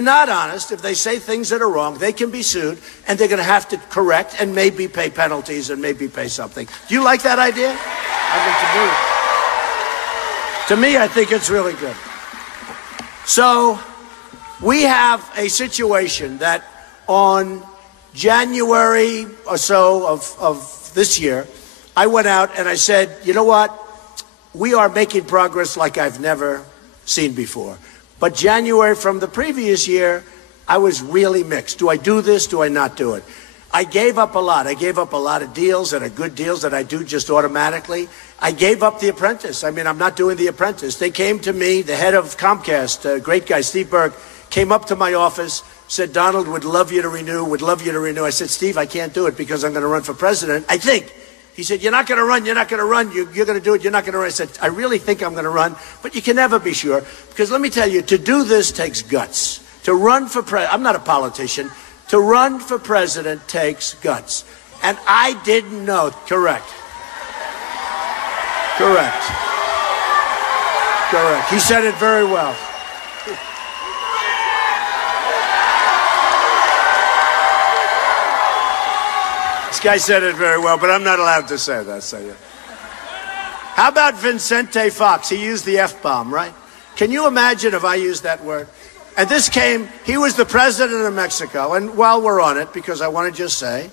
they're not honest, if they say things that are wrong, they can be sued, and they're going to have to correct and maybe pay penalties and maybe pay something. Do you like that idea? To me, I think it's really good. So we have a situation that on January or so of this year, I went out and I said, you know what? We are making progress like I've never seen before. But January from the previous year, I was really mixed. Do I do this? Do I not do it? I gave up a lot. I gave up a lot of deals that are good deals that I do just automatically. I gave up The Apprentice. I mean, I'm not doing The Apprentice. They came to me, the head of Comcast, a great guy, Steve Burke, came up to my office, said, Donald, would love you to renew, would love you to renew. I said, Steve, I can't do it because I'm going to run for president. I think. He said, you're not going to run, you're not going to run, you're going to do it, you're not going to run. I said, I really think I'm going to run, but you can never be sure. Because let me tell you, to do this takes guts. To run for president, I'm not a politician, to run for president takes guts. And I didn't know, correct. He said it very well. This guy said it very well, but I'm not allowed to say that, so yeah. How about Vicente Fox? He used the F-bomb, right? Can you imagine if I used that word? And this came, he was the president of Mexico, and while we're on it, because I want to just say,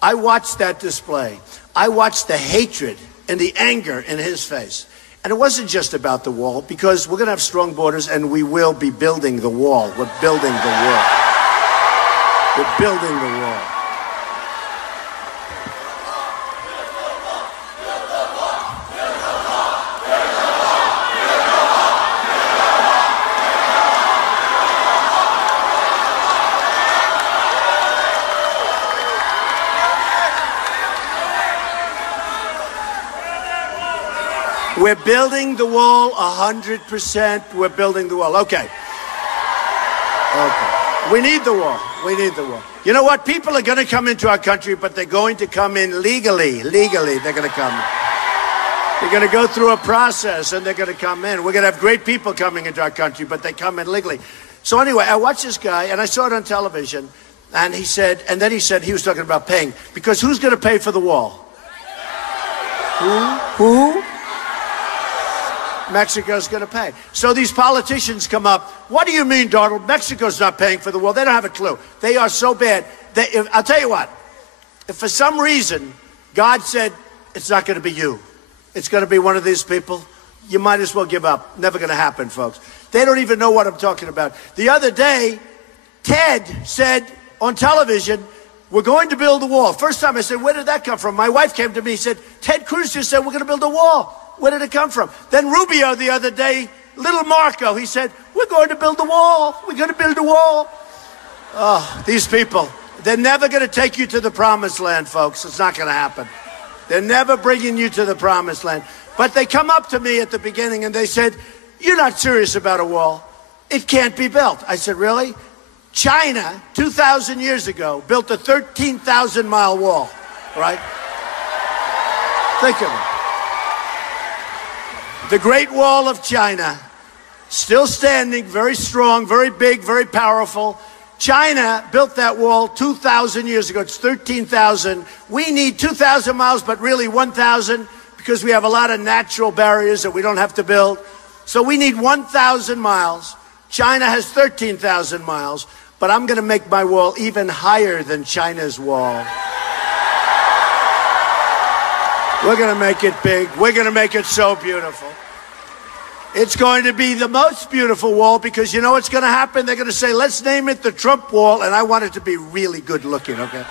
I watched that display. I watched the hatred and the anger in his face. And it wasn't just about the wall, because we're going to have strong borders, and we will be building the wall. We're building the wall. We're building the wall. We're building the wall 100%. We're building the wall. Okay. We need the wall. We need the wall. You know what? People are going to come into our country, but they're going to come in legally. Legally, they're going to come. They're going to go through a process, and they're going to come in. We're going to have great people coming into our country, but they come in legally. So anyway, I watched this guy, and I saw it on television, and he said, he was talking about paying, because who's going to pay for the wall? Who? Mexico's going to pay. So these politicians come up. What do you mean, Donald? Mexico's not paying for the wall. They don't have a clue. They are so bad. I'll tell you what. If for some reason God said it's not going to be you, it's going to be one of these people, you might as well give up. Never going to happen, folks. They don't even know what I'm talking about. The other day, Ted said on television, we're going to build a wall. First time I said, where did that come from? My wife came to me and said, Ted Cruz just said we're going to build a wall. Where did it come from? Then Rubio the other day, little Marco, he said, we're going to build a wall. We're going to build a wall. Oh, these people, they're never going to take you to the promised land, folks. It's not going to happen. They're never bringing you to the promised land. But they come up to me at the beginning and they said, you're not serious about a wall. It can't be built. I said, really? China, 2,000 years ago, built a 13,000-mile wall, right? Think of it. The Great Wall of China, still standing, very strong, very big, very powerful. China built that wall 2,000 years ago. It's 13,000. We need 2,000 miles, but really 1,000 because we have a lot of natural barriers that we don't have to build. So we need 1,000 miles. China has 13,000 miles, but I'm going to make my wall even higher than China's wall. We're going to make it big. We're going to make it so beautiful. It's going to be the most beautiful wall because you know what's going to happen? They're going to say, let's name it the Trump wall, and I want it to be really good looking, okay?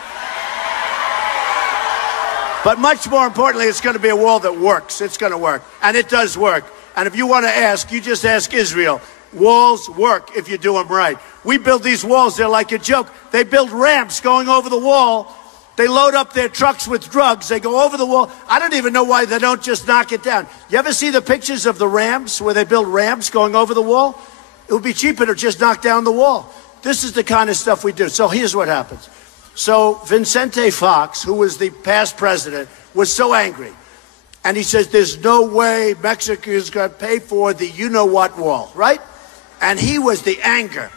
But much more importantly, it's going to be a wall that works. It's going to work, and it does work. And if you want to ask, you just ask Israel. Walls work if you do them right. We build these walls, they're like a joke. They build ramps going over the wall. They load up their trucks with drugs. They go over the wall. I don't even know why they don't just knock it down. You ever see the pictures of the ramps where they build ramps going over the wall? It would be cheaper to just knock down the wall. This is the kind of stuff we do. So here's what happens. So Vicente Fox, who was the past president, was so angry. And he says, there's no way Mexico is going to pay for the you-know-what wall, right? And he was the anger.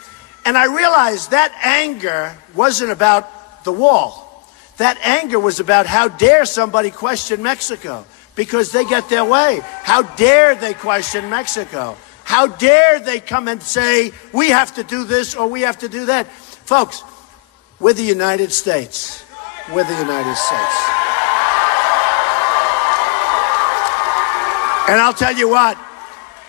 And I realized that anger wasn't about the wall. That anger was about how dare somebody question Mexico because they get their way. How dare they question Mexico? How dare they come and say, we have to do this or we have to do that? Folks, we're the United States. We're the United States. And I'll tell you what,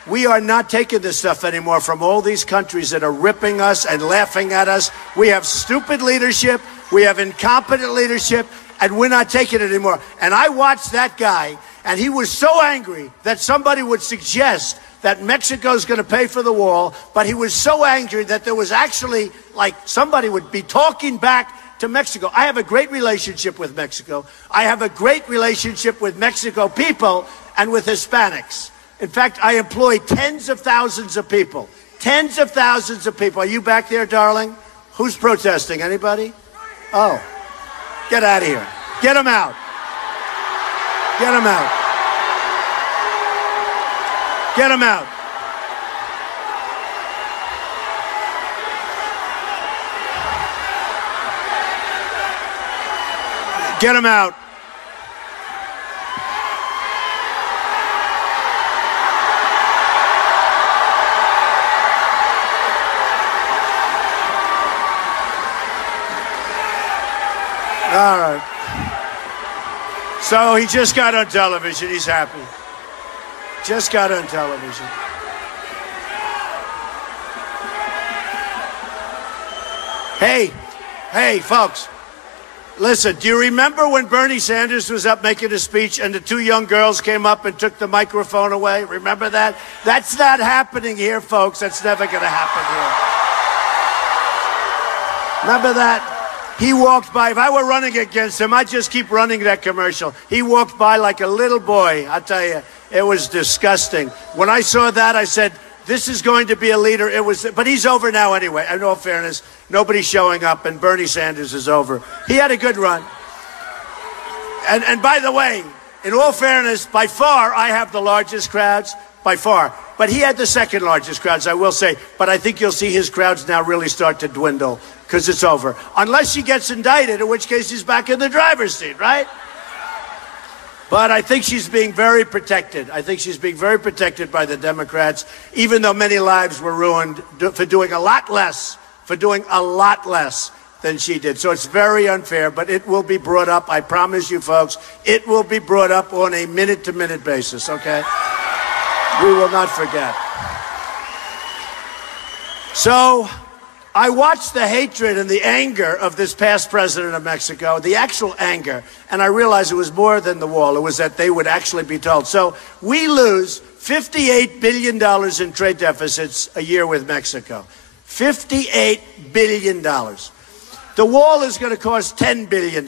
we are not taking this stuff anymore from all these countries that are ripping us and laughing at us. We have stupid leadership. We have incompetent leadership, and we're not taking it anymore. And I watched that guy, and he was so angry that somebody would suggest that Mexico's going to pay for the wall, but he was so angry that there was actually, like, somebody would be talking back to Mexico. I have a great relationship with Mexico. I have a great relationship with Mexico people and with Hispanics. In fact, I employ tens of thousands of people. Tens of thousands of people. Are you back there, darling? Who's protesting? Anybody? Oh. Get out of here. Get them out. Get them out. Get them out. Get them out. All right. So he just got on television. He's happy. Just got on television. Hey, folks. Listen, do you remember when Bernie Sanders was up making a speech and the two young girls came up and took the microphone away? Remember that? That's not happening here, folks. That's never going to happen here. Remember that? He walked by. If I were running against him, I'd just keep running that commercial. He walked by like a little boy. I tell you, it was disgusting. When I saw that, I said, this is going to be a leader. But he's over now anyway. In all fairness, nobody's showing up, and Bernie Sanders is over. He had a good run. And by the way, in all fairness, by far, I have the largest crowds, by far. But he had the second largest crowds, I will say. But I think you'll see his crowds now really start to dwindle because it's over. Unless he gets indicted, in which case he's back in the driver's seat, right? But I think she's being very protected. I think she's being very protected by the Democrats, even though many lives were ruined for doing a lot less than she did. So it's very unfair, but it will be brought up. I promise you, folks, it will be brought up on a minute-to-minute basis, okay? We will not forget. So I watched the hatred and the anger of this past president of Mexico, the actual anger, and I realized it was more than the wall. It was that they would actually be told. So we lose $58 billion in trade deficits a year with Mexico. $58 billion. The wall is going to cost $10 billion.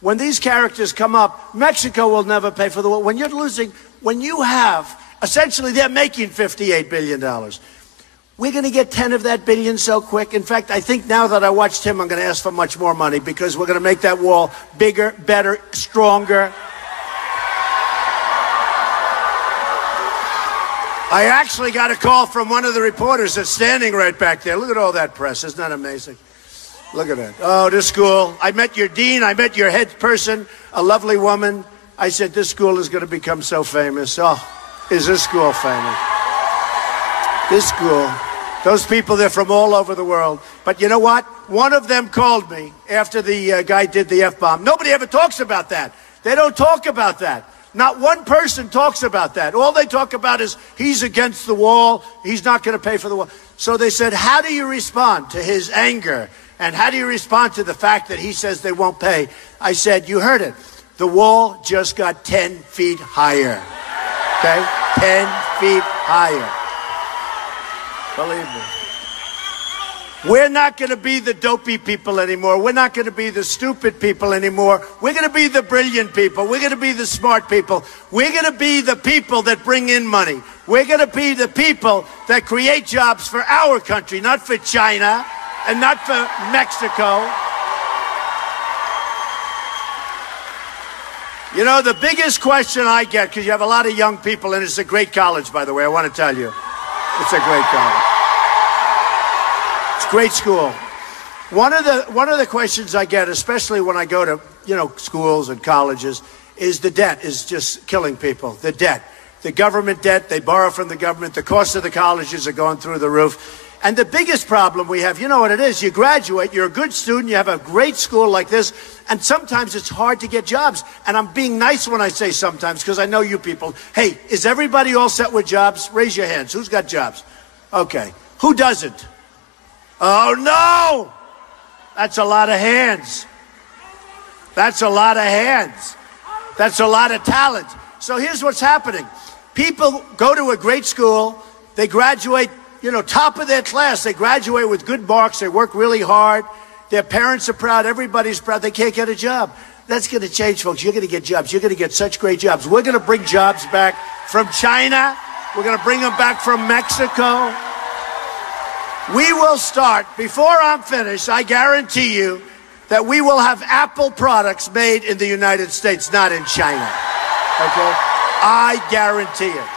When these characters come up, Mexico will never pay for the wall. When you're losing, when you have, essentially they're making $58 billion. We're going to get 10 of that billion so quick. In fact, I think now that I watched him, I'm going to ask for much more money because we're going to make that wall bigger, better, stronger. I actually got a call from one of the reporters that's standing right back there. Look at all that press. Isn't that amazing? Look at that. Oh, this school. I met your dean. I met your head person, a lovely woman. I said, this school is going to become so famous. Oh, is this school famous? This school. Those people, they're from all over the world. But you know what? One of them called me after the guy did the F-bomb. Nobody ever talks about that. They don't talk about that. Not one person talks about that. All they talk about is he's against the wall. He's not going to pay for the wall. So they said, how do you respond to his anger? And how do you respond to the fact that he says they won't pay? I said, you heard it. The wall just got 10 feet higher. Okay? 10 feet higher. Believe me. We're not going to be the dopey people anymore. We're not going to be the stupid people anymore. We're going to be the brilliant people. We're going to be the smart people. We're going to be the people that bring in money. We're going to be the people that create jobs for our country, not for China and not for Mexico. You know, the biggest question I get, because you have a lot of young people, and it's a great college, by the way, I want to tell you. It's a great college. It's a great school. One of the questions I get, especially when I go to, schools and colleges, is the debt is just killing people. The debt. The government debt, they borrow from the government. The cost of the colleges are going through the roof. And the biggest problem we have, you know what it is? You graduate, you're a good student, you have a great school like this, and sometimes it's hard to get jobs. And I'm being nice when I say sometimes, because I know you people. Hey, is everybody all set with jobs? Raise your hands. Who's got jobs? Okay. Who doesn't? Oh, no! That's a lot of hands. That's a lot of hands. That's a lot of talent. So here's what's happening. People go to a great school, they graduate, top of their class. They graduate with good marks. They work really hard. Their parents are proud. Everybody's proud. They can't get a job. That's going to change, folks. You're going to get jobs. You're going to get such great jobs. We're going to bring jobs back from China. We're going to bring them back from Mexico. We will start, before I'm finished, I guarantee you that we will have Apple products made in the United States, not in China. Okay? I guarantee it.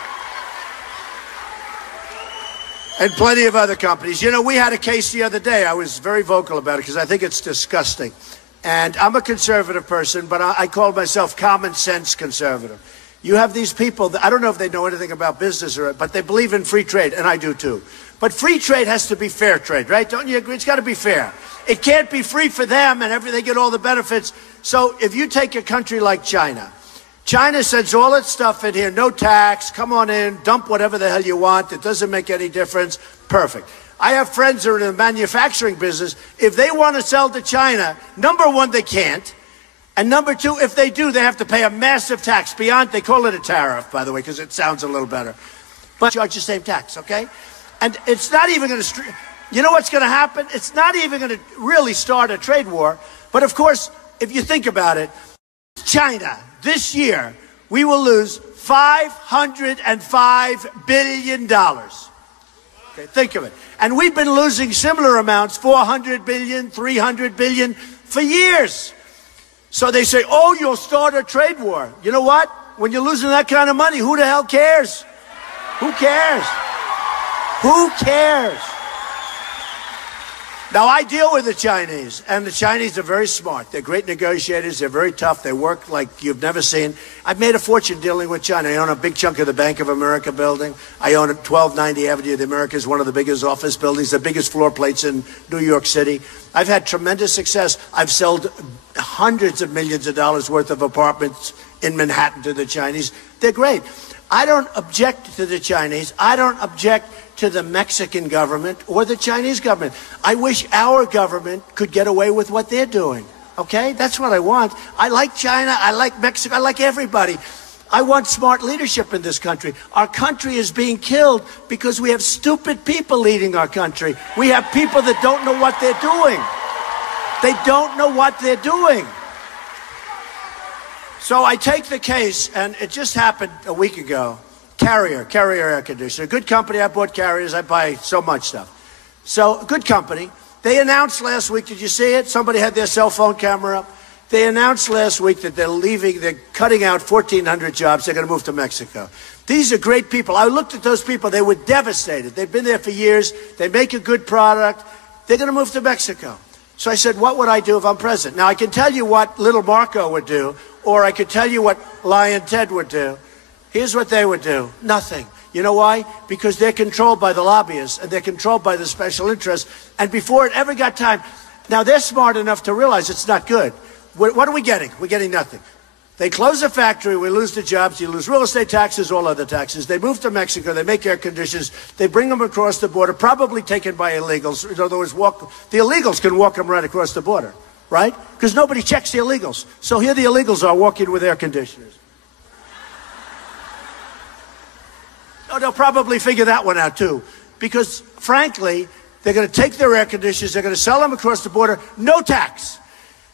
And plenty of other companies. We had a case the other day. I was very vocal about it because I think it's disgusting. And I'm a conservative person, but I call myself common sense conservative. You have these people, I don't know if they know anything about business, but they believe in free trade, and I do too. But free trade has to be fair trade, right? Don't you agree? It's got to be fair. It can't be free for them and they get all the benefits. So if you take a country like China, China sends all its stuff in here, no tax, come on in, dump whatever the hell you want. It doesn't make any difference. Perfect. I have friends who are in the manufacturing business. If they want to sell to China, number one, they can't. And number two, if they do, they have to pay a massive tax beyond, they call it a tariff, by the way, because it sounds a little better. But charge the same tax, okay? And it's not even going to, you know what's going to happen? It's not even going to really start a trade war. But of course, if you think about it, China, this year, we will lose $505 billion. Okay, think of it. And we've been losing similar amounts, 400 billion, 300 billion, for years. So they say, oh, you'll start a trade war. You know what? When you're losing that kind of money, who the hell cares? Who cares? Who cares? Now, I deal with the Chinese, and the Chinese are very smart. They're great negotiators. They're very tough. They work like you've never seen. I've made a fortune dealing with China. I own a big chunk of the Bank of America building. I own 1290 Avenue of the Americas, one of the biggest office buildings, the biggest floor plates in New York City. I've had tremendous success. I've sold hundreds of millions of dollars worth of apartments in Manhattan to the Chinese. They're great. I don't object to the Chinese. I don't object to the Mexican government or the Chinese government. I wish our government could get away with what they're doing. Okay? That's what I want. I like China. I like Mexico. I like everybody. I want smart leadership in this country. Our country is being killed because we have stupid people leading our country. We have people that don't know what they're doing. They don't know what they're doing. So I take the case, and it just happened a week ago. Carrier air conditioner. Good company. I bought Carriers. I buy so much stuff. So, good company. They announced last week, did you see it? Somebody had their cell phone camera up. They announced last week that they're cutting out 1,400 jobs. They're going to move to Mexico. These are great people. I looked at those people. They were devastated. They've been there for years. They make a good product. They're going to move to Mexico. So I said, what would I do if I'm president? Now, I can tell you what little Marco would do, or I could tell you what Lion Ted would do. Here's what they would do. Nothing. You know why? Because they're controlled by the lobbyists, and they're controlled by the special interests. And before it ever got time, now they're smart enough to realize it's not good. What are we getting? We're getting nothing. They close the factory, we lose the jobs, you lose real estate taxes, all other taxes. They move to Mexico, they make air conditioners, they bring them across the border, probably taken by illegals. In other words, the illegals can walk them right across the border, right? Because nobody checks the illegals. So here the illegals are walking with air conditioners. Oh, they'll probably figure that one out too. Because, frankly, they're going to take their air conditioners, they're going to sell them across the border, no tax.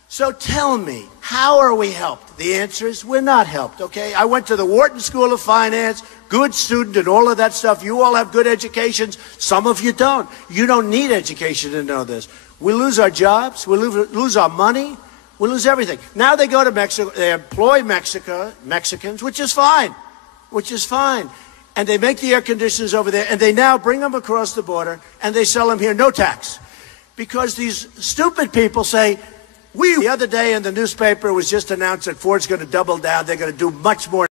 So tell me, how are we helped? The answer is we're not helped, okay? I went to the Wharton School of Finance, good student and all of that stuff. You all have good educations. Some of you don't. You don't need education to know this. We lose our jobs. We lose our money. We lose everything. Now they go to Mexico. They employ Mexicans, which is fine, And they make the air conditioners over there, and they now bring them across the border, and they sell them here, no tax. because these stupid people say, the other day in the newspaper it was just announced that Ford's going to double down. They're going to do much more.